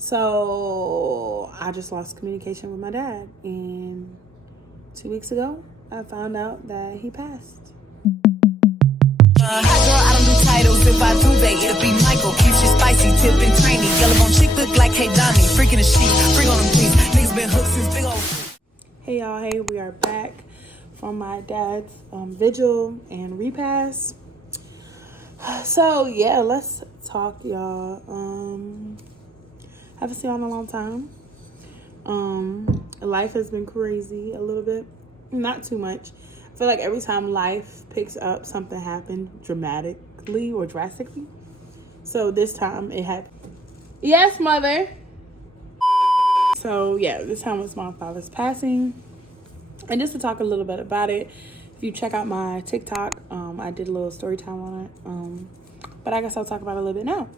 So I just lost communication with my dad, and 2 weeks ago I found out that he passed. Hot girl, I don't do titles. If I do, babe, it'll be Michael. Keep shit spicy, tipping tiny. Yellow bone chick look like Hey Donnie. Freaking the sheet, freak on them please. Niggas been hooked since big old. Hey y'all, hey, we are back from my dad's vigil and repast. So yeah, let's talk, y'all. Haven't seen y'all in a long time. Life has been crazy a little bit, not too much. I feel like every time life picks up, something happened dramatically or drastically. So this time it happened. Yes, mother. So yeah, this time was my father's passing. And just to talk a little bit about it, if you check out my TikTok, I did a little story time on it. But I guess I'll talk about it a little bit now.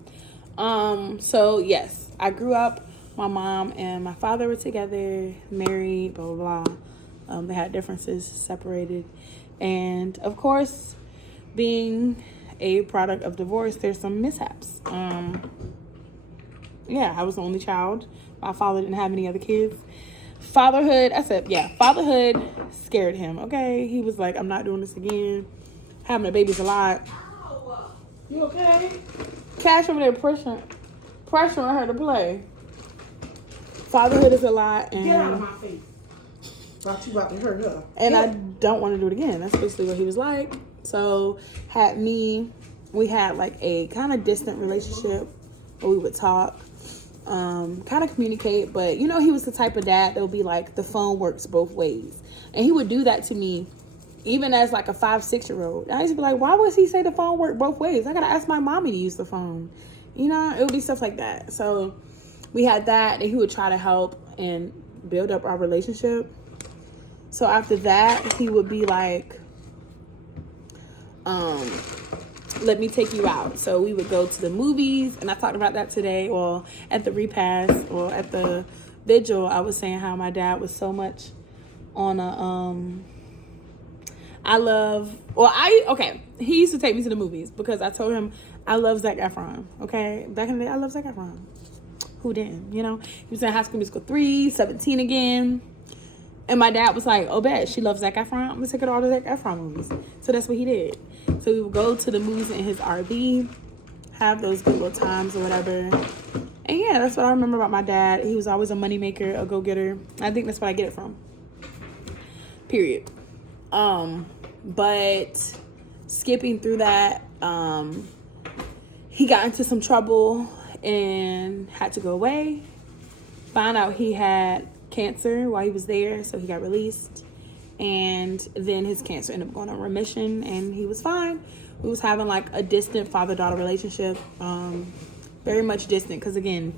So yes, I grew up, my mom and my father were together, married, blah, blah, blah. They had differences, separated. And of course, being a product of divorce, there's some mishaps. Yeah, I was the only child. My father didn't have any other kids. Fatherhood scared him, okay? He was like, I'm not doing this again. Having a baby's a lot. You okay? Cash over there pressuring her to play. Fatherhood is a lot. And get out of my face. Thought you about to hurt her. And I don't want to do it again. That's basically what he was like. So we had like a kind of distant relationship where we would talk, kind of communicate. But you know, he was the type of dad that would be like, the phone works both ways. And he would do that to me even as like a 5-6-year-old. I used to be like, why would he say the phone worked both ways? I gotta ask my mommy to use the phone. You know, it would be stuff like that. So we had that, and he would try to help and build up our relationship. So after that, he would be like, let me take you out. So we would go to the movies, and I talked about that today. Well, at the repast or at the vigil, I was saying how my dad was so much on a he used to take me to the movies because I told him I love Zac Efron. Okay, back in the day, I love Zac Efron. Who didn't? You know, he was in High School Musical 3, 17 again. And my dad was like, oh, bet, she loves Zac Efron. I'm going to take her to all the Zac Efron movies. So that's what he did. So we would go to the movies in his RV, have those good little times or whatever. And yeah, that's what I remember about my dad. He was always a moneymaker, a go-getter. I think that's what I get it from. Period. But skipping through that, he got into some trouble and had to go away. Found out he had cancer while he was there, so he got released. And then his cancer ended up going on remission, and he was fine. We was having like a distant father-daughter relationship, very much distant, because again,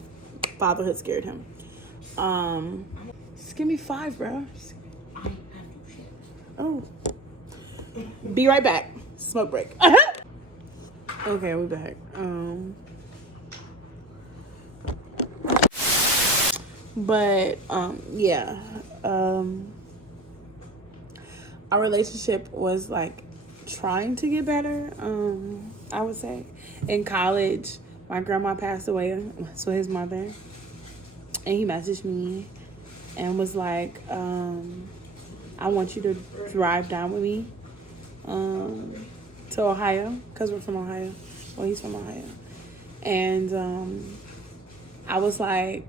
fatherhood scared him. Just give me 5, bro. Oh, be right back. Smoke break. Okay, we're back. Yeah. Our relationship was like trying to get better. I would say in college, my grandma passed away, so his mother, and he messaged me and was like, I want you to drive down with me to Ohio, because we're from Ohio. Well, he's from Ohio. And I was like,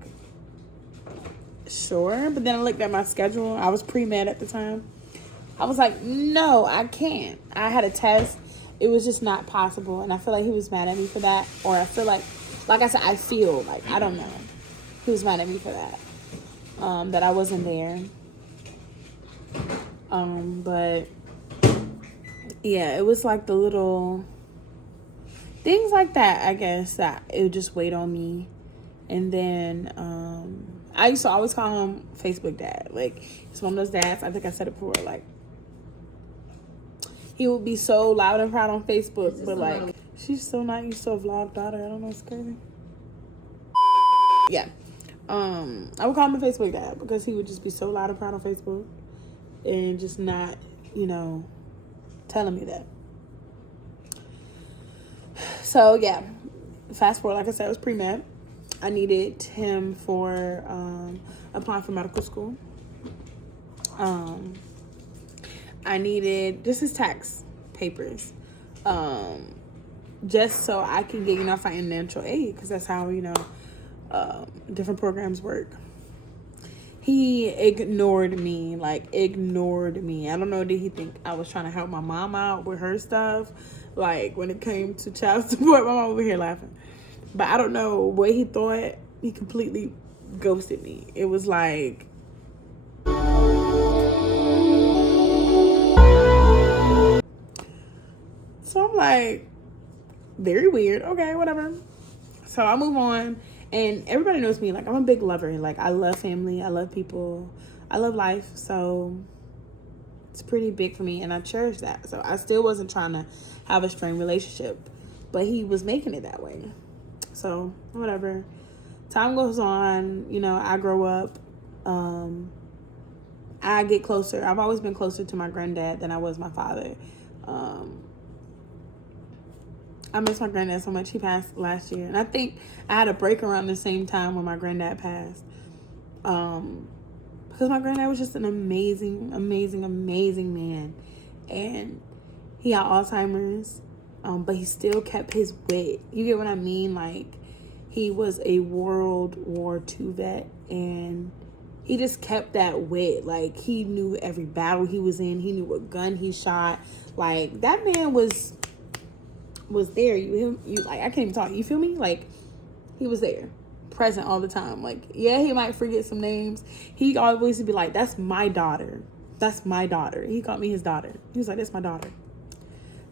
sure. But then I looked at my schedule. I was pre-med at the time. I was like, no, I can't. I had a test. It was just not possible. And I feel like he was mad at me for that. Or I feel like I said, I feel like, I don't know. He was mad at me for that. That I wasn't there. But yeah, it was like the little things like that, I guess, that it would just wait on me. And then I used to always call him Facebook dad. Like, he's one of those dads, I think I said it before, like, he would be so loud and proud on Facebook, but like, she's so not used to a vlog daughter. I don't know, it's crazy. Yeah. I would call him a Facebook dad because he would just be so loud and proud on Facebook and just not, telling me that. So yeah, fast forward, like I said, it was pre-med. I needed him for applying for medical school. I needed just his tax papers, just so I can get, financial aid, because that's how, different programs work. He ignored me. I don't know, did he think I was trying to help my mom out with her stuff? When it came to child support, my mom over here laughing. But I don't know what he thought. He completely ghosted me. It was like... So I'm like, very weird. Okay, whatever. So I move on. And everybody knows me. I'm a big lover. I love family. I love people. I love life. So it's pretty big for me. And I cherish that. So I still wasn't trying to have a strained relationship. But he was making it that way. So whatever. Time goes on. I grow up. I get closer. I've always been closer to my granddad than I was my father. I miss my granddad so much. He passed last year. And I think I had a break around the same time when my granddad passed. Because my granddad was just an amazing, amazing, amazing man. And he had Alzheimer's. But he still kept his wit. You get what I mean? He was a World War II vet. And he just kept that wit. He knew every battle he was in. He knew what gun he shot. That man was there. I can't even talk. You feel me? He was there, present all the time. Yeah, he might forget some names. He always would be like, that's my daughter. That's my daughter. He called me his daughter. He was like, that's my daughter.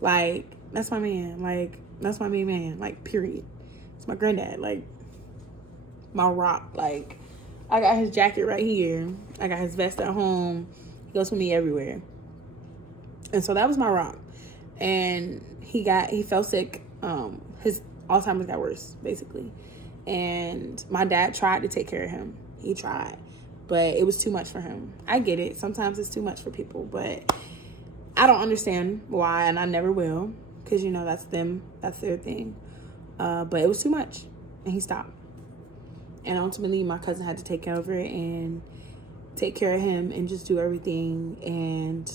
That's my man. That's my main man. Period. It's my granddad. My rock. I got his jacket right here. I got his vest at home. He goes with me everywhere. And so that was my rock. And he fell sick. His Alzheimer's got worse, basically. And my dad tried to take care of him. He tried. But it was too much for him. I get it. Sometimes it's too much for people. But I don't understand why, and I never will. Because, that's them. That's their thing. But it was too much. And he stopped. And ultimately, my cousin had to take over and take care of him and just do everything. And...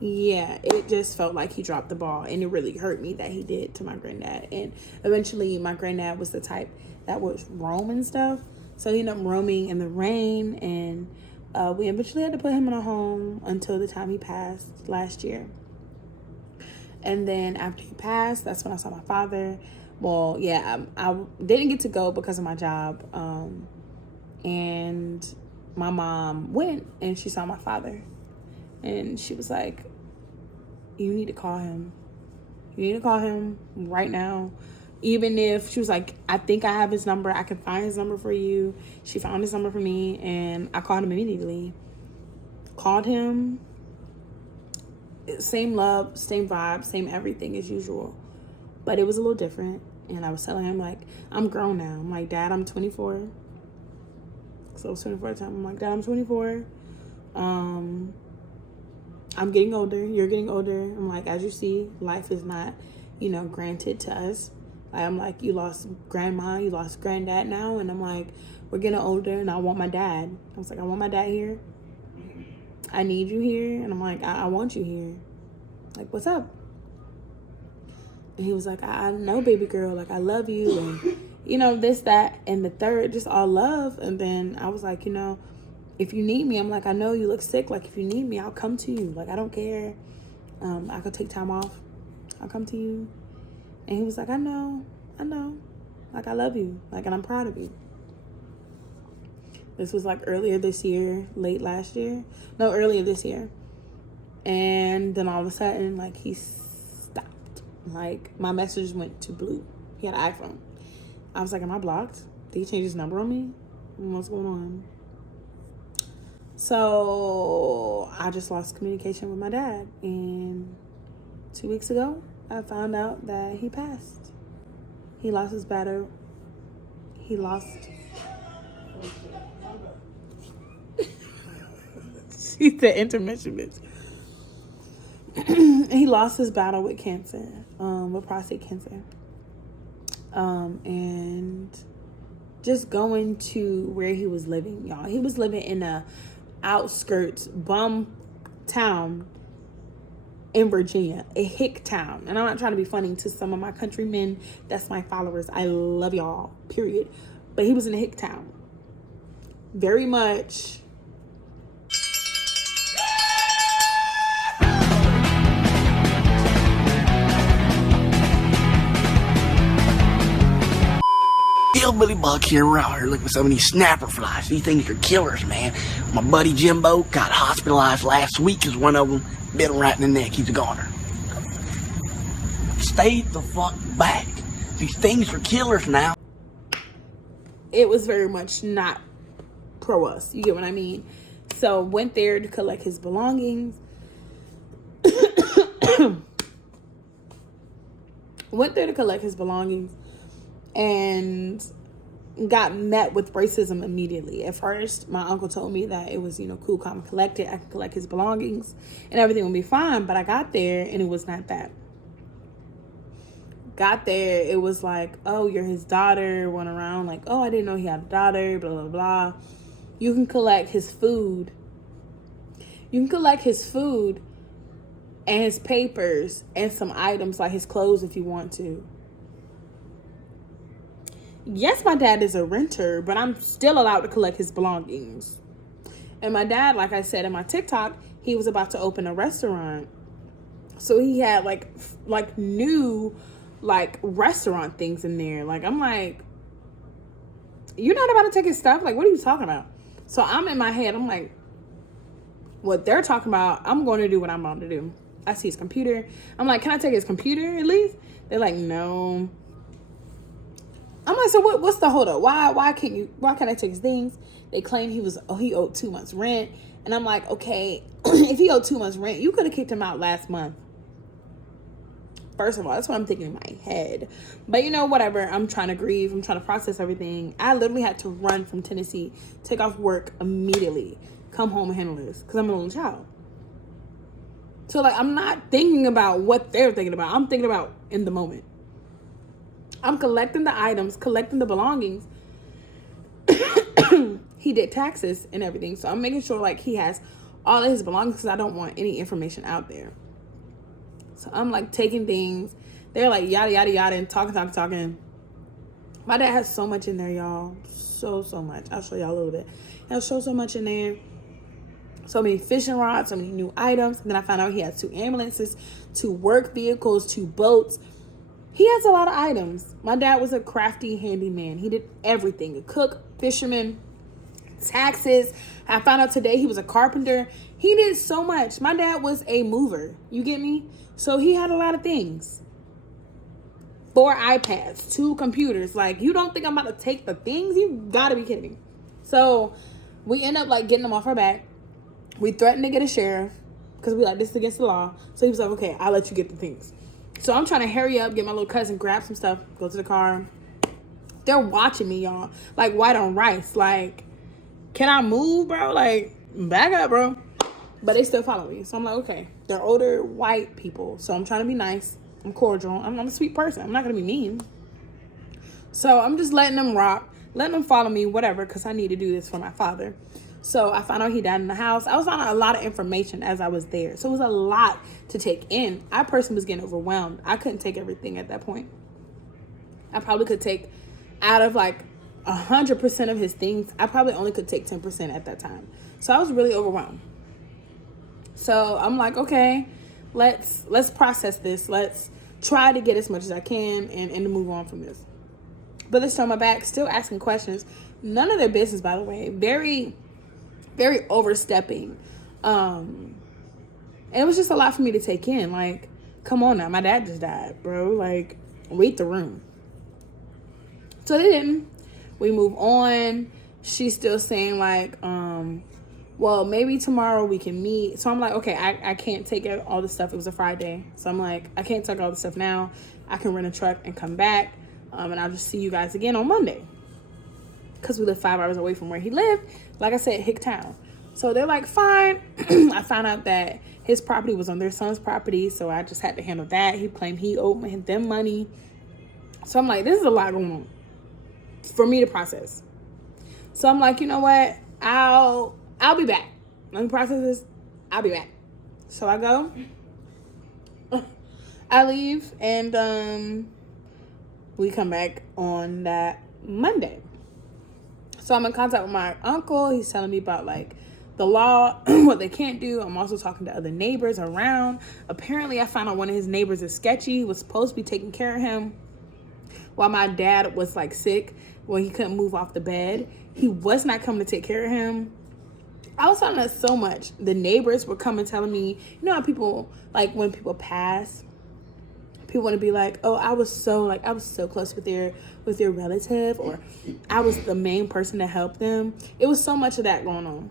yeah, it just felt like he dropped the ball, and it really hurt me that he did to my granddad. And eventually, my granddad was the type that would roam and stuff, so he ended up roaming in the rain, and we eventually had to put him in a home until the time he passed last year. And then after he passed, that's when I saw my father. Well, yeah, I didn't get to go because of my job, and my mom went, and she saw my father. And she was like, you need to call him. You need to call him right now. Even if she was like, I think I have his number. I can find his number for you. She found his number for me. And I called him immediately. Called him. Same love, same vibe, same everything as usual. But it was a little different. And I was telling him, I'm grown now. I'm like, Dad, I'm 24. So I was 24 at the time. I'm like, Dad, I'm 24. I'm getting older. You're getting older. I'm like, as you see, life is not, granted to us. I'm like, you lost grandma, you lost granddad now. And I'm like, we're getting older and I want my dad. I was like, I want my dad here. I need you here. And I'm like, I want you here. What's up? And he was like, I know, baby girl. I love you. And, this, that, and the third, just all love. And then I was like, if you need me, I'm like, I know you look sick. If you need me, I'll come to you. I don't care. I could take time off. I'll come to you. And he was like, I know. I love you. And I'm proud of you. This was earlier this year, late last year. No, earlier this year. And then all of a sudden, he stopped. My messages went to blue. He had an iPhone. I was like, am I blocked? Did he change his number on me? What's going on? So I just lost communication with my dad. And 2 weeks ago, I found out that he passed. He lost his battle. He lost... She's the intermission bitch. He lost his battle with cancer, with prostate cancer. and just going to where he was living, y'all. He was living in a outskirts bum town in Virginia, a hick town. And I'm not trying to be funny to some of my countrymen. That's my followers. I love y'all, period. But he was in a hick town. Very much. Hillbilly buck here around here looking at some of these snapper flies. These things are killers, man. My buddy Jimbo got hospitalized last week because one of them bit him right in the neck. He's a goner. Stay the fuck back. These things are killers now. It was very much not pro us. You get what I mean? So went there to collect his belongings. And got met with racism immediately. At first, my uncle told me that it was, cool, calm, and collected. I could collect his belongings and everything would be fine. But I got there and it was not that. Got there, it was like, oh, you're his daughter. Went around like, oh, I didn't know he had a daughter, blah, blah, blah. You can collect his food. And his papers and some items like his clothes if you want to. Yes, my dad is a renter, but I'm still allowed to collect his belongings. And my dad, like I said in my TikTok, he was about to open a restaurant. So he had like new restaurant things in there. Like, I'm like, you're not about to take his stuff? Like, what are you talking about? So I'm in my head, I'm like, what they're talking about, I'm going to do what I'm about to do. I see his computer. I'm like, can I take his computer at least? They're like, no. I'm like, so what's the hold up? Why can't I take his things? They claim he owed 2 months rent. And I'm like, okay, if he owed 2 months rent, you could have kicked him out last month. First of all, that's what I'm thinking in my head. But whatever. I'm trying to grieve. I'm trying to process everything. I literally had to run from Tennessee, take off work immediately, come home and handle this because I'm a little child. So I'm not thinking about what they're thinking about. I'm thinking about in the moment. I'm collecting the items, collecting the belongings. He did taxes and everything. So I'm making sure he has all of his belongings because I don't want any information out there. So I'm taking things. They're yada, yada, yada and talking. My dad has so much in there, y'all. So much. I'll show y'all a little bit. He has so much in there. So many fishing rods, so many new items. And then I found out he has 2 ambulances, 2 work vehicles, 2 boats. He has a lot of items. My dad was a crafty handyman. He did everything. A cook, fisherman, taxes. I found out today he was a carpenter. He did so much. My dad was a mover. You get me? So he had a lot of things. 4 iPads, 2 computers. You don't think I'm about to take the things? You gotta be kidding me. So we end up getting them off our back. We threatened to get a sheriff because we this is against the law. So he was like, okay, I'll let you get the things. So I'm trying to hurry up, get my little cousin, grab some stuff, go to the car. They're watching me, y'all. White on rice. Can I move, bro? Back up, bro. But they still follow me. So I'm like, okay. They're older white people. So I'm trying to be nice. I'm cordial. I'm a sweet person. I'm not going to be mean. So I'm just letting them rock. Letting them follow me, whatever. Because I need to do this for my father. So I found out he died in the house. I was finding out a lot of information as I was there. So it was a lot to take in. I personally was getting overwhelmed. I couldn't take everything at that point. I probably could take out of 100% of his things. I probably only could take 10% at that time. So I was really overwhelmed. So I'm like, okay, let's process this. Let's try to get as much as I can and move on from this. But this time my back, still asking questions. None of their business, by the way. Very, very overstepping. And it was just a lot for me to take in. Come on now, my dad just died, bro. Read the room. So they didn't. We move on. She's still saying well, maybe tomorrow we can meet. So I'm like, okay, I can't take all the stuff. It was a Friday. So I'm like, I can't take all the stuff now. I can rent a truck and come back. And I'll just see you guys again on Monday. Because we live 5 hours away from where he lived. Like I said, hick town. So they're like, fine. I found out that his property was on their son's property. So I just had to handle that. He claimed he owed them money. So I'm like, this is a lot going on for me to process. So I'm like, you know what? I'll be back. Let me process this. I'll be back. So I go. I leave, and we come back on that Monday. So I'm in contact with my uncle. He's telling me about like the law, what they can't do. I'm also talking to other neighbors around. Apparently, I found out one of his neighbors is sketchy. He was supposed to be taking care of him while my dad was like sick, when he couldn't move off the bed. He was not coming to take care of him. I was finding out so much. The neighbors were coming telling me, you know how people, like when people pass, people want to be like, oh, I was so close with your relative, or I was the main person to help them. It was so much of that going on.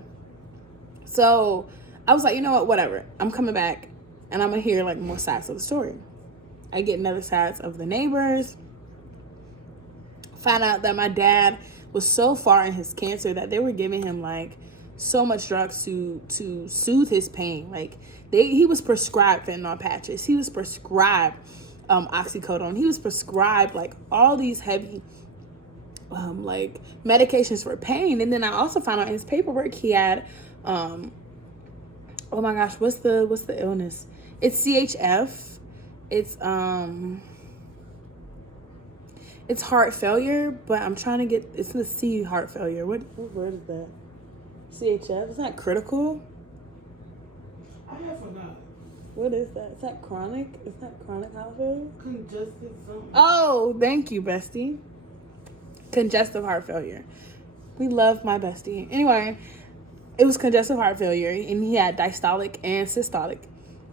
So I was like, you know what, whatever. I'm coming back, and I'm gonna hear like more sides of the story. I get another sides of the neighbors. Find out that my dad was so far in his cancer that they were giving him like so much drugs to soothe his pain. Like he was prescribed fentanyl patches. He was prescribed oxycodone. He was prescribed like all these heavy like medications for pain. And then I also found out in his paperwork he had oh my gosh, what's the illness? It's CHF. It's heart failure, but I'm trying to get, it's the C, heart failure. What word is that? CHF? Is that critical? I have forgotten. What is that? Is that chronic? Is that chronic heart failure? Congestive something. Oh, thank you, bestie. Congestive heart failure. We love my bestie. Anyway, it was congestive heart failure, and he had diastolic and systolic.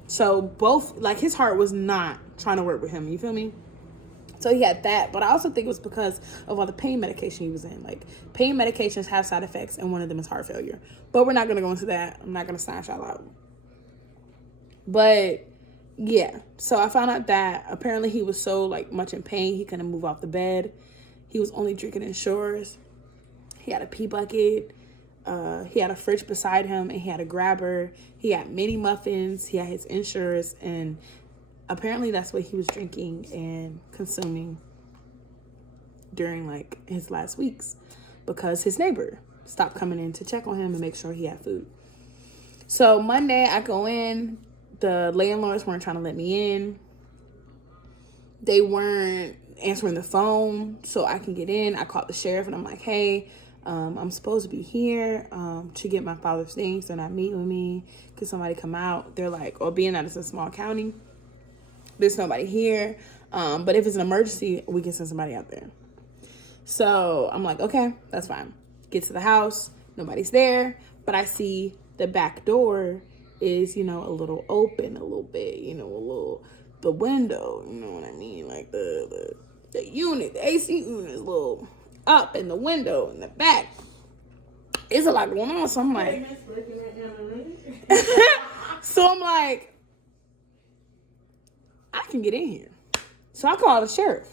So both, like his heart was not trying to work with him. You feel me? So he had that, but I also think it was because of all the pain medication he was in. Like, pain medications have side effects, and one of them is heart failure. But we're not going to go into that. I'm not going to snatch out loud. But, yeah. So I found out that apparently he was so, like, much in pain, he couldn't move off the bed. He was only drinking Ensures. He had a pee bucket. He had a fridge beside him, and he had a grabber. He had mini muffins. He had his Ensures, and apparently that's what he was drinking and consuming during like his last weeks, because his neighbor stopped coming in to check on him and make sure he had food. So Monday I go in, the landlords weren't trying to let me in. They weren't answering the phone so I can get in. I called the sheriff and I'm like, hey, I'm supposed to be here to get my father's things. They're not meeting with me. Could somebody come out? They're like, or being that it's a small county, there's nobody here. But if it's an emergency, we can send somebody out there. So I'm like, okay, that's fine. Get to the house. Nobody's there. But I see the back door is, a little open a little bit, the window, you know what I mean? Like the unit, the AC unit is a little up in the window in the back. It's a lot going on. So I'm like, so I'm like, I can get in here. So I called the sheriff.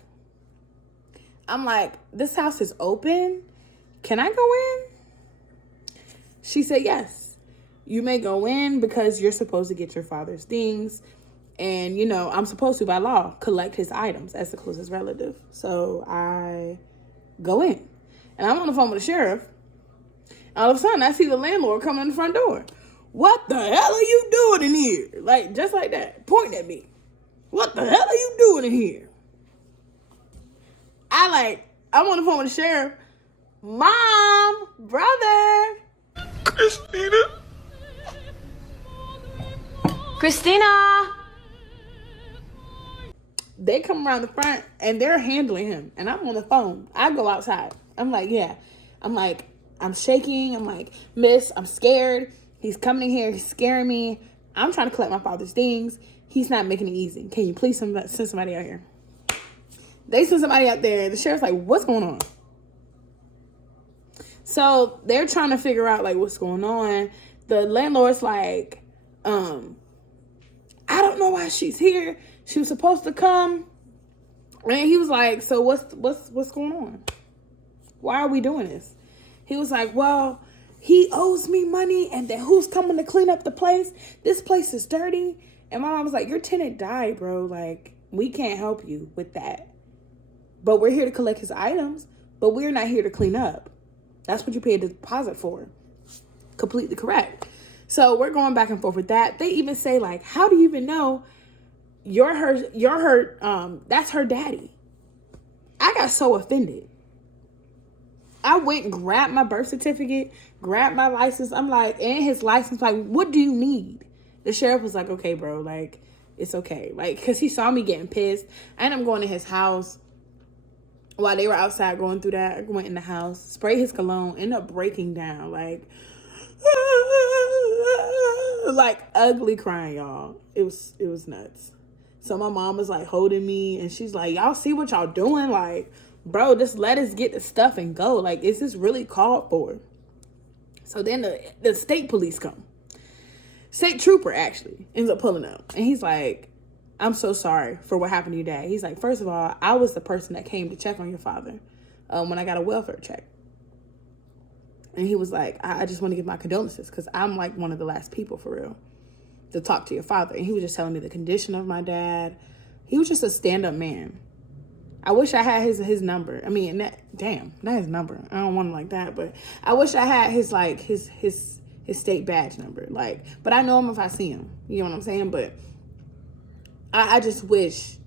I'm like, this house is open. Can I go in? She said, yes. You may go in because you're supposed to get your father's things. And, I'm supposed to, by law, collect his items as the closest relative. So I go in. And I'm on the phone with the sheriff. All of a sudden, I see the landlord coming in the front door. What the hell are you doing in here? Like, just like that. Pointing at me. What the hell are you doing in here? I'm on the phone with the sheriff. Mom, brother. Christina! They come around the front and they're handling him. And I'm on the phone. I go outside. I'm like, yeah. I'm shaking. I'm like, miss, I'm scared. He's coming in here. He's scaring me. I'm trying to collect my father's things. He's not making it easy. Can you please send somebody out here? They send somebody out there. The sheriff's like, what's going on? So they're trying to figure out, like, what's going on. The landlord's like, I don't know why she's here. She was supposed to come. And he was like, so what's going on? Why are we doing this? He was like, well, he owes me money. And then who's coming to clean up the place? This place is dirty. And my mom was like, your tenant died, bro. Like, we can't help you with that. but we're here to collect his items, but we're not here to clean up. That's what you pay a deposit for. Completely correct. So we're going back and forth with that. They even say, like, how do you even know that's her daddy? I got so offended. I went and grabbed my birth certificate, grabbed my license. I'm like, and his license, like, what do you need? The sheriff was like, okay, bro, like, it's okay. Like, because he saw me getting pissed. I ended up going to his house while they were outside going through that. I went in the house, sprayed his cologne, ended up breaking down, like ugly crying, y'all. It was nuts. So my mom was like holding me, and she's like, y'all see what y'all doing? Like, bro, just let us get the stuff and go. Like, is this really called for? So then the state police come. State trooper actually ends up pulling up. And he's like, I'm so sorry for what happened to your dad. He's like, first of all, I was the person that came to check on your father when I got a welfare check. And he was like, I just want to give my condolences because I'm like one of the last people for real to talk to your father. And he was just telling me the condition of my dad. He was just a stand-up man. I wish I had his number. I mean, not his number. I don't want him like that, but I wish I had his state badge number. Like, but I know him if I see him. You know what I'm saying? But I just wish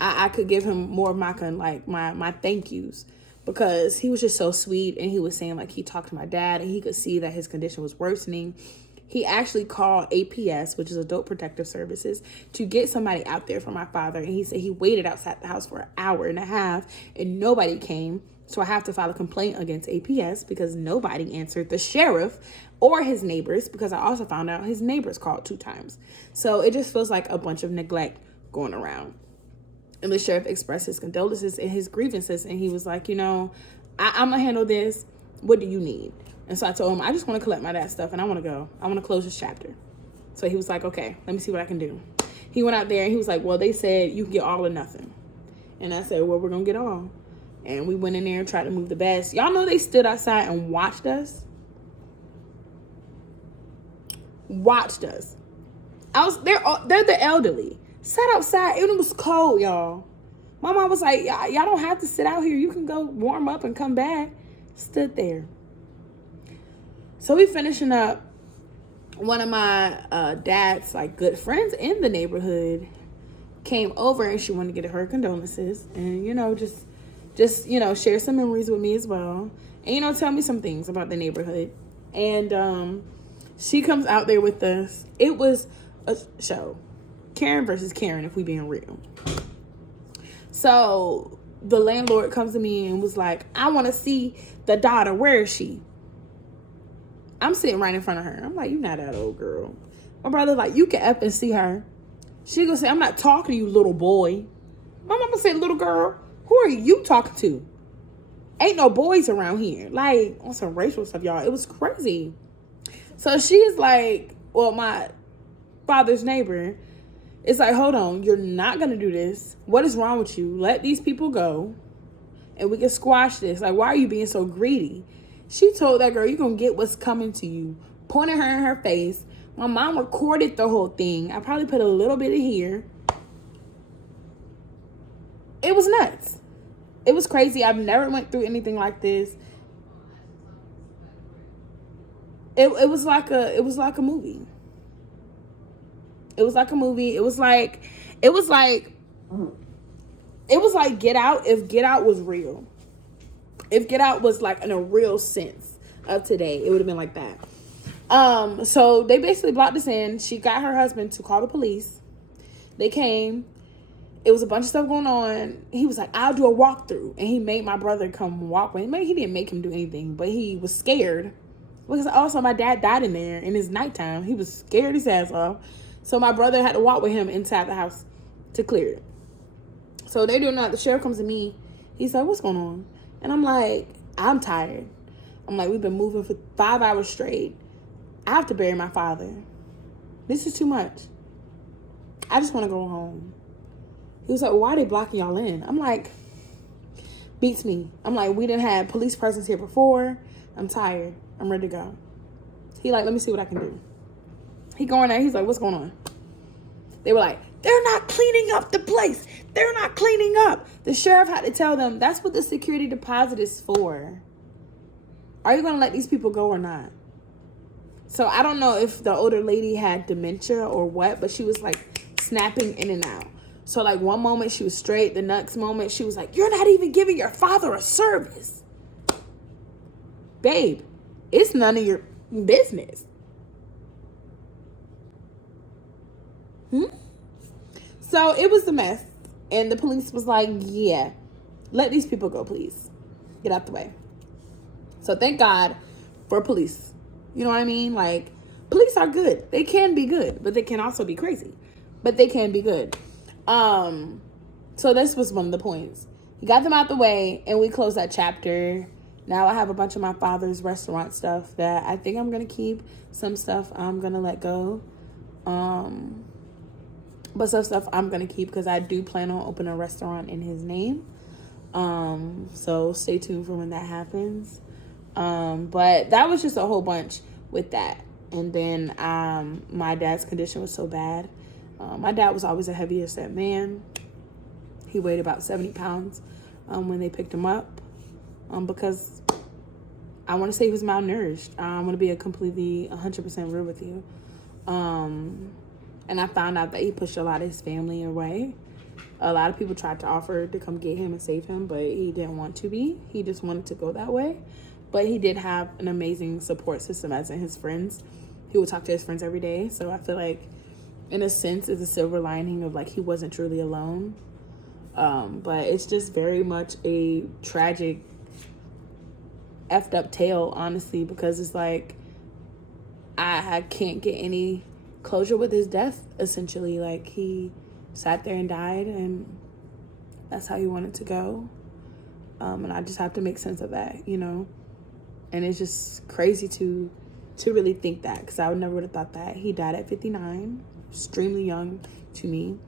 I could give him more of my thank yous, because he was just so sweet, and he was saying like he talked to my dad and he could see that his condition was worsening. He actually called APS, which is Adult Protective Services, to get somebody out there for my father. And he said he waited outside the house for an hour and a half and nobody came. So I have to file a complaint against APS because nobody answered the sheriff or his neighbors, because I also found out his neighbors called 2 times. So it just feels like a bunch of neglect going around. And the sheriff expressed his condolences and his grievances. And he was like, I'm going to handle this. What do you need? And so I told him, I just want to collect my dad's stuff and I want to go. I want to close this chapter. So he was like, okay, let me see what I can do. He went out there and he was like, well, they said you can get all or nothing. And I said, well, we're going to get all. And we went in there and tried to move the beds. Y'all know they stood outside and watched us? They're the elderly. Sat outside. It was cold, y'all. My mom was like, y'all don't have to sit out here. You can go warm up and come back. Stood there. So we finishing up. One of my dad's like good friends in the neighborhood came over, and she wanted to get her condolences and just share some memories with me as well, and tell me some things about the neighborhood. And she comes out there with us. It was a show, Karen versus Karen, if we being real. So the landlord comes to me and was like, I want to see the daughter. Where is she? I'm sitting right in front of her. I'm like, you're not that old, girl. My brother's like, you can up and see her. She gonna say, I'm not talking to you, little boy. My mama said, little girl, who are you talking to? Ain't no boys around here. Like, on some racial stuff, y'all. It was crazy. So she's like, well, my father's neighbor is like, hold on, you're not gonna do this. What is wrong with you? Let these people go and we can squash this. Like, why are you being so greedy? She told that girl, you're going to get what's coming to you. Pointed her in her face. My mom recorded the whole thing. I probably put a little bit in here. It was nuts. It was crazy. I've never went through anything like this. It was like a movie. It was like a movie. It was like Get Out if Get Out was real. If Get Out was like in a real sense of today, it would have been like that. So they basically blocked us in. She got her husband to call the police. They came. It was a bunch of stuff going on. He was like, I'll do a walkthrough. And he made my brother come walk with him. Maybe he didn't make him do anything, but he was scared. Because also my dad died in there in his nighttime. He was scared his ass off. So my brother had to walk with him inside the house to clear it. So they doing that. The sheriff comes to me. He's like, what's going on? And I'm like, I'm tired. I'm like, we've been moving for 5 hours straight. I have to bury my father. This is too much. I just want to go home. He was like, well, why are they blocking y'all in? I'm like, beats me. I'm like, we didn't have police presence here before. I'm tired. I'm ready to go. He like, let me see what I can do. He going there. He's like, what's going on? They were like, They're not cleaning up the place. They're not cleaning up. The sheriff had to tell them, that's what the security deposit is for. Are you going to let these people go or not? So I don't know if the older lady had dementia or what, but she was like snapping in and out. So like one moment she was straight. The next moment she was like, you're not even giving your father a service. Babe, it's none of your business. So it was a mess. And the police was like, yeah, let these people go, please. Get out the way. So thank God for police. You know what I mean? Like, police are good. They can be good, but they can also be crazy. But they can be good. So this was one of the points. He got them out the way, and we closed that chapter. Now I have a bunch of my father's restaurant stuff that I think I'm going to keep. Some stuff I'm going to let go. But some stuff I'm going to keep because I do plan on opening a restaurant in his name. So stay tuned for when that happens. But that was just a whole bunch with that. And then my dad's condition was so bad. My dad was always a heavier set man. He weighed about 70 pounds when they picked him up. Because I want to say he was malnourished. I want to be 100% real with you. And I found out that he pushed a lot of his family away. A lot of people tried to offer to come get him and save him, but he didn't want to be. He just wanted to go that way. But he did have an amazing support system, as in his friends. He would talk to his friends every day. So I feel like, in a sense, it's a silver lining of like he wasn't truly alone. But it's just very much a tragic, effed up tale, honestly, because it's like I can't get any closure with his death, essentially. Like, he sat there and died, and that's how he wanted to go. And I just have to make sense of that, you know. And it's just crazy to really think that, because I would have thought that. He died at 59, extremely young to me.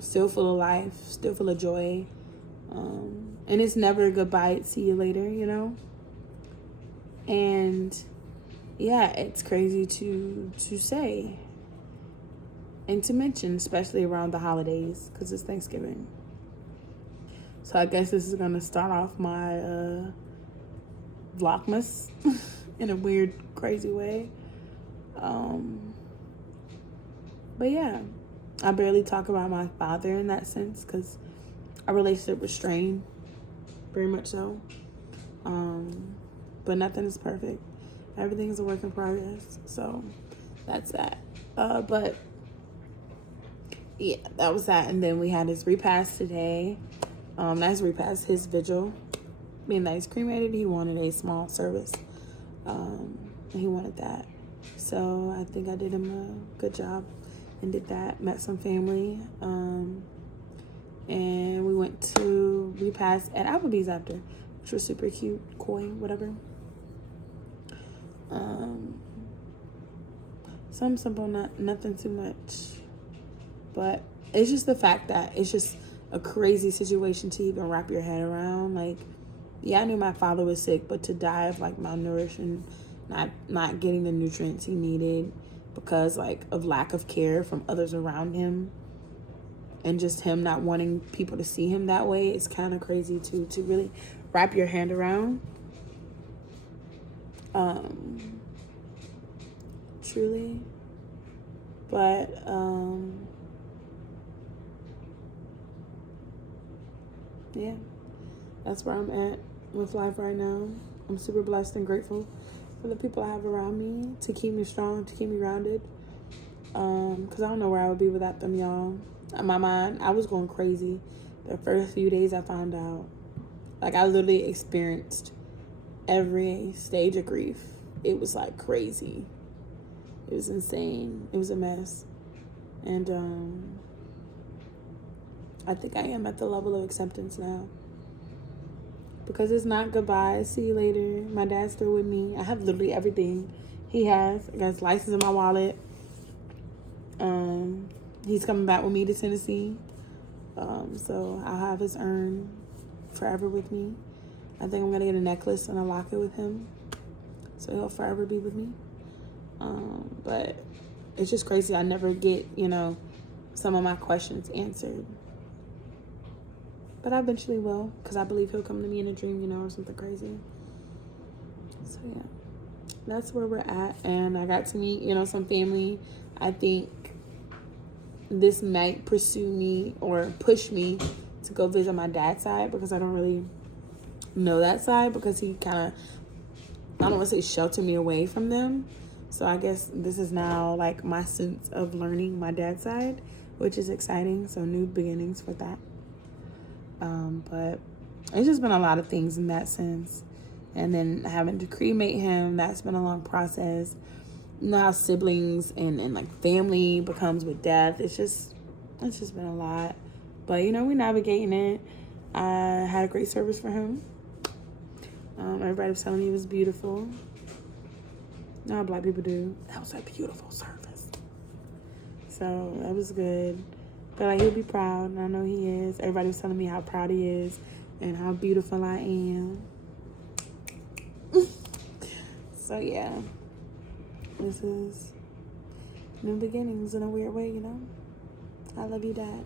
Still full of life, still full of joy. And it's never a goodbye, see you later, you know. And yeah, it's crazy to say and to mention, especially around the holidays, because it's Thanksgiving. So I guess this is going to start off my Vlogmas in a weird, crazy way. But yeah, I barely talk about my father in that sense because our relationship was strained, very much so. But nothing is perfect. Everything is a work in progress. So that's that. But yeah, that was that. And then we had his repast today. Nice repast, his vigil. Being that he's cremated, he wanted a small service. And he wanted that. So I think I did him a good job and did that. Met some family. And we went to repast at Applebee's after, which was super cute, coy, whatever. Some simple, nothing too much. But it's just the fact that it's just a crazy situation to even wrap your head around. Like, yeah, I knew my father was sick, but to die of like malnourishment, not getting the nutrients he needed because like of lack of care from others around him, and just him not wanting people to see him that way, is kind of crazy to really wrap your hand around. Truly. But yeah, that's where I'm at with life right now. I'm super blessed and grateful for the people I have around me to keep me strong, to keep me grounded. Because I don't know where I would be without them, y'all. In my mind, I was going crazy the first few days I found out. Like, I literally experienced every stage of grief. It was like crazy. It was insane. It was a mess. And I think I am at the level of acceptance now. Because it's not goodbye, see you later. My dad's still with me. I have literally everything he has. I got his license in my wallet. He's coming back with me to Tennessee. So I'll have his urn forever with me. I think I'm going to get a necklace and a locket with him. So he'll forever be with me. But it's just crazy. I never get, some of my questions answered. But I eventually will, because I believe he'll come to me in a dream, you know, or something crazy. So yeah, that's where we're at. And I got to meet, you know, some family. I think this might pursue me or push me to go visit my dad's side, because I don't really know that side, because he kind of, I don't want to say shelter me away from them. So I guess this is now like my sense of learning my dad's side, which is exciting. So new beginnings for that. But it's just been a lot of things in that sense. And then having to cremate him, that's been a long process. You know how siblings and like family becomes with death. It's just been a lot. But, you know, we're navigating it. I had a great service for him. Everybody was telling me it was beautiful. You know how Black people do. That was a beautiful service. So that was good. But like, he'll be proud, and I know he is. Everybody was telling me how proud he is and how beautiful I am. So yeah, this is new beginnings in a weird way, you know. I love you, Dad.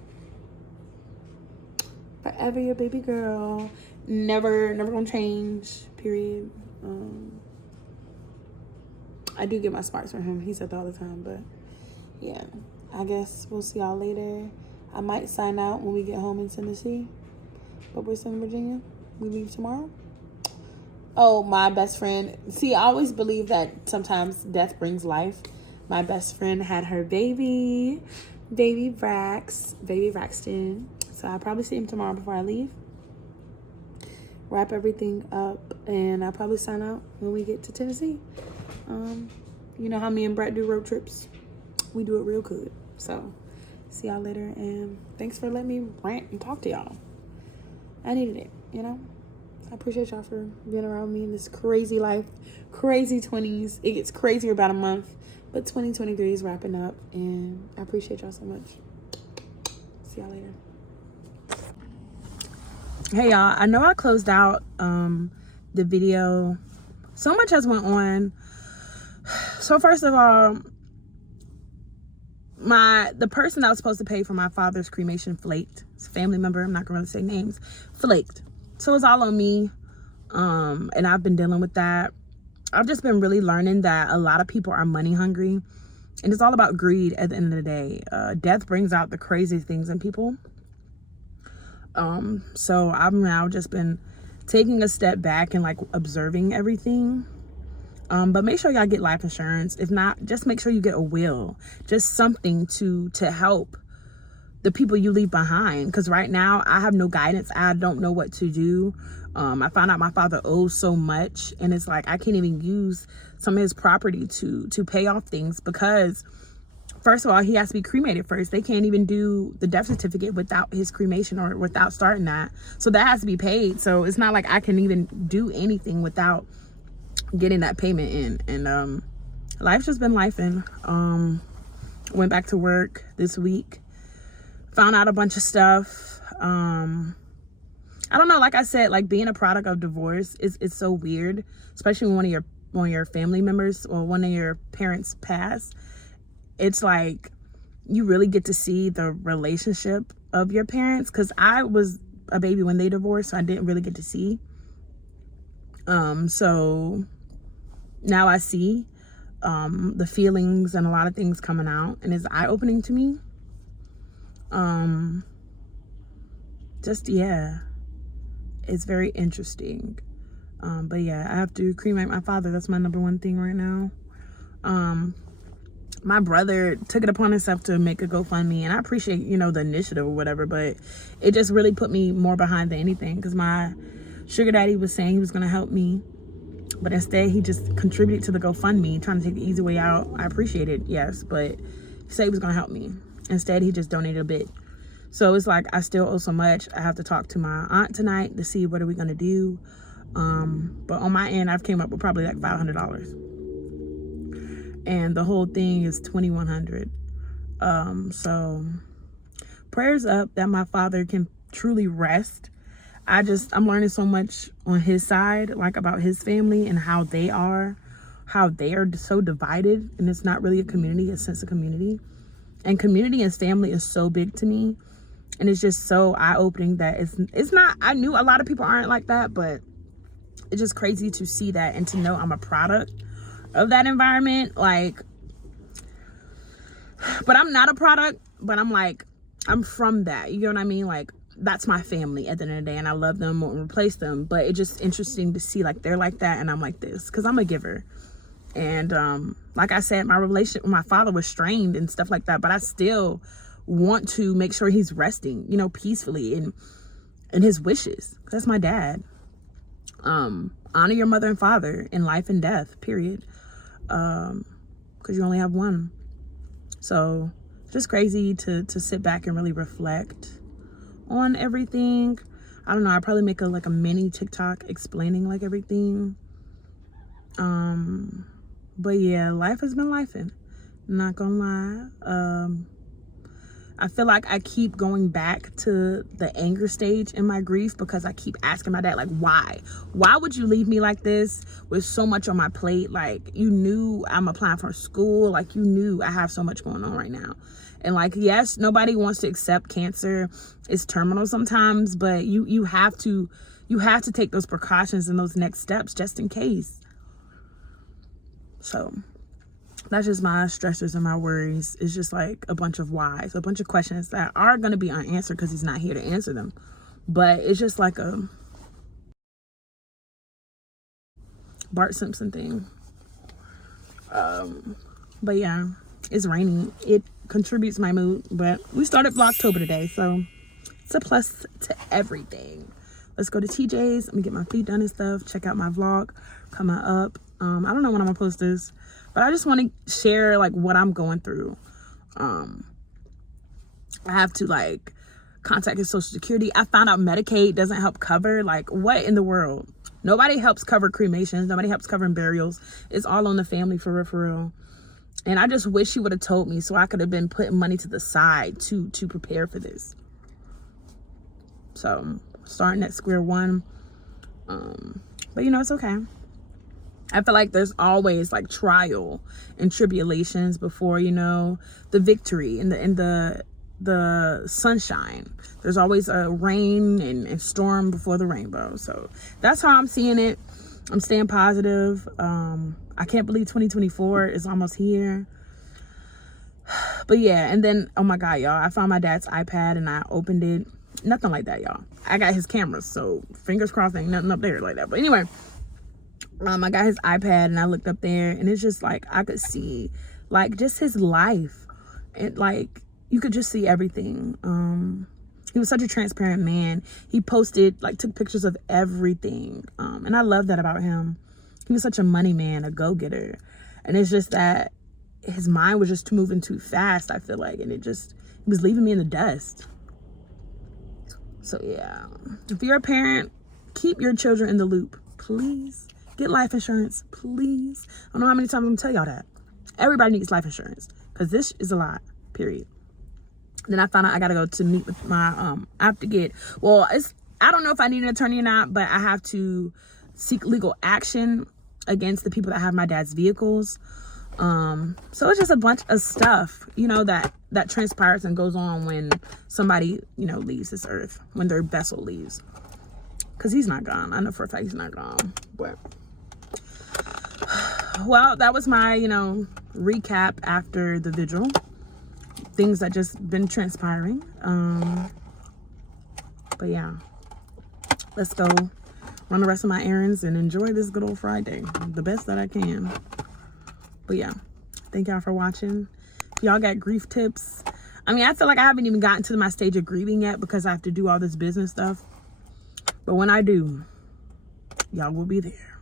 Forever your baby girl. Never gonna change, period. I do get my sparks from him. He said that all the time, but yeah, I guess we'll see y'all later. I might sign out when we get home in Tennessee, but we're still in Virginia. We leave tomorrow. Oh, my best friend. See, I always believe that sometimes death brings life. My best friend had her baby Braxton. So I'll probably see him tomorrow before I leave. Wrap everything up, and I'll probably sign out when we get to Tennessee. You know how me and Brett do road trips? We do it real good. So see y'all later, and thanks for letting me rant and talk to y'all. I needed it, you know? I appreciate y'all for being around me in this crazy life, crazy 20s. It gets crazier about a month, but 2023 is wrapping up, and I appreciate y'all so much. See y'all later. Hey y'all, I know I closed out the video. So much has went on. So first of all, the person that was supposed to pay for my father's cremation flaked. It's a family member, I'm not going to say names, flaked. So it's all on me, and I've been dealing with that. I've just been really learning that a lot of people are money hungry, and it's all about greed at the end of the day. Death brings out the crazy things in people. So I've now just been taking a step back and like observing everything. But make sure y'all get life insurance. If not, just make sure you get a will, just something to help the people you leave behind. Because right now I have no guidance. I don't know what to do. I found out my father owes so much, and it's like I can't even use some of his property to pay off things, because first of all, he has to be cremated first. They can't even do the death certificate without his cremation or without starting that. So that has to be paid. So it's not like I can even do anything without getting that payment in. And life's just been lifing. Went back to work this week, found out a bunch of stuff. I don't know, like I said, like being a product of divorce is so weird, especially when one of your family members or one of your parents pass. It's like you really get to see the relationship of your parents, because I was a baby when they divorced, so I didn't really get to see. So now I see the feelings and a lot of things coming out, and it's eye-opening to me. Just, yeah, it's very interesting. But yeah, I have to cremate my father. That's my number one thing right now. My brother took it upon himself to make a GoFundMe, and I appreciate, you know, the initiative or whatever, but it just really put me more behind than anything, because my sugar daddy was saying he was going to help me, but instead he just contributed to the GoFundMe, trying to take the easy way out. I appreciate it, yes, but he said he was going to help me. Instead, he just donated a bit. So it's like I still owe so much. I have to talk to my aunt tonight to see what are we going to do. But on my end, I've came up with probably like $500. And the whole thing is $2,100. So prayers up that my father can truly rest. I'm learning so much on his side, like about his family and how they are so divided, and it's not really a community, a sense of community. And community and family is so big to me. And it's just so eye-opening that it's not, I knew a lot of people aren't like that, but it's just crazy to see that and to know I'm a product of that environment. Like, but I'm not a product, but I'm like, I'm from that. You know what I mean? Like, that's my family at the end of the day, and I love them, won't replace them. But it's just interesting to see like they're like that and I'm like this, because I'm a giver. And like I said, my relationship with my father was strained and stuff like that, but I still want to make sure he's resting, you know, peacefully and his wishes. That's my dad. Honor your mother and father in life and death, period. Because you only have one. So just crazy to sit back and really reflect on everything. I don't know, I'd probably make a mini TikTok explaining like everything. But yeah, life has been lifing, not gonna lie. I feel like I keep going back to the anger stage in my grief because I keep asking my dad, like, why would you leave me like this with so much on my plate? Like, you knew I'm applying for school, like you knew I have so much going on right now. And like, yes, nobody wants to accept cancer. It's terminal sometimes, but you have to take those precautions and those next steps just in case. So that's just my stressors and my worries. It's just like a bunch of whys, a bunch of questions that are going to be unanswered because he's not here to answer them. But it's just like a Bart Simpson thing. But yeah, it's raining. It contributes my mood. But we started Vlogtober today, so it's a plus to everything. Let's go to TJ's. Let me get my feet done and stuff. Check out my vlog coming up. I don't know when I'm gonna post this, but I just want to share like what I'm going through. I have to like contact his social security. I found out Medicaid doesn't help cover, like, what in the world? Nobody helps cover cremations. Nobody helps cover burials. It's all on the family, for real. And I just wish he would have told me so I could have been putting money to the side to prepare for this. So starting at square one. But you know, it's okay. I feel like there's always like trial and tribulations before, you know, the victory and the sunshine. There's always a rain and storm before the rainbow. So that's how I'm seeing it. I'm staying positive. I can't believe 2024 is almost here. But yeah, and then, oh my God, y'all, I found my dad's iPad and I opened it. Nothing like that, y'all. I got his cameras, so fingers crossed ain't nothing up there like that. But anyway, I got his iPad and I looked up there and it's just like I could see like just his life, and like you could just see everything. He was such a transparent man. He posted, like, took pictures of everything, and I love that about him. He was such a money man, a go-getter, and it's just that his mind was just moving too fast, I feel like, and he was leaving me in the dust. So yeah, if you're a parent, keep your children in the loop, please. Get life insurance, please. I don't know how many times I'm gonna tell y'all that. Everybody needs life insurance because this is a lot, period. Then I found out I gotta go to meet with my, I have to get, I don't know if I need an attorney or not, but I have to seek legal action against the people that have my dad's vehicles. So it's just a bunch of stuff, you know, that transpires and goes on when somebody, you know, leaves this earth, when their vessel leaves. Because he's not gone. I know for a fact he's not gone. But, well, that was my, you know, recap after the vigil. Things that just been transpiring. But yeah, let's go run the rest of my errands and enjoy this good old Friday the best that I can. But yeah, thank y'all for watching. If y'all got grief tips, I mean, I feel like I haven't even gotten to my stage of grieving yet because I have to do all this business stuff. But when I do, y'all will be there.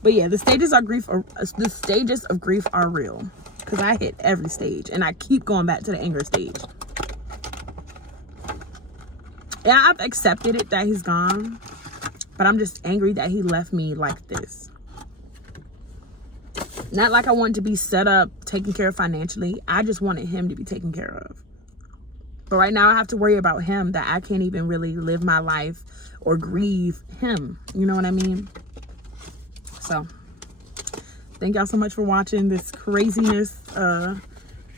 But yeah, the stages of grief are real, because I hit every stage and I keep going back to the anger stage. Yeah, I've accepted it that he's gone, but I'm just angry that he left me like this. Not like I wanted to be set up, taken care of financially. I just wanted him to be taken care of. But right now I have to worry about him, that I can't even really live my life or grieve him. You know what I mean? So thank y'all so much for watching this craziness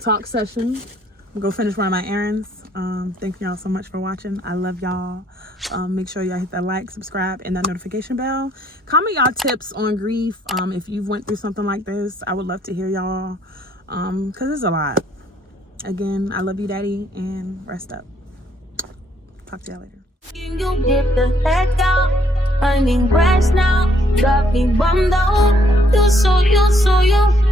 talk session. I'm gonna go finish running my errands. Thank y'all so much for watching. I love y'all. Make sure y'all hit that like, subscribe, and that notification bell. Comment y'all tips on grief. If you've went through something like this, I would love to hear y'all. Cause it's a lot. Again, I love you, Daddy, and rest up. Talk to y'all later. You get the heck out. I need rest now. Got me bummed out. You so you.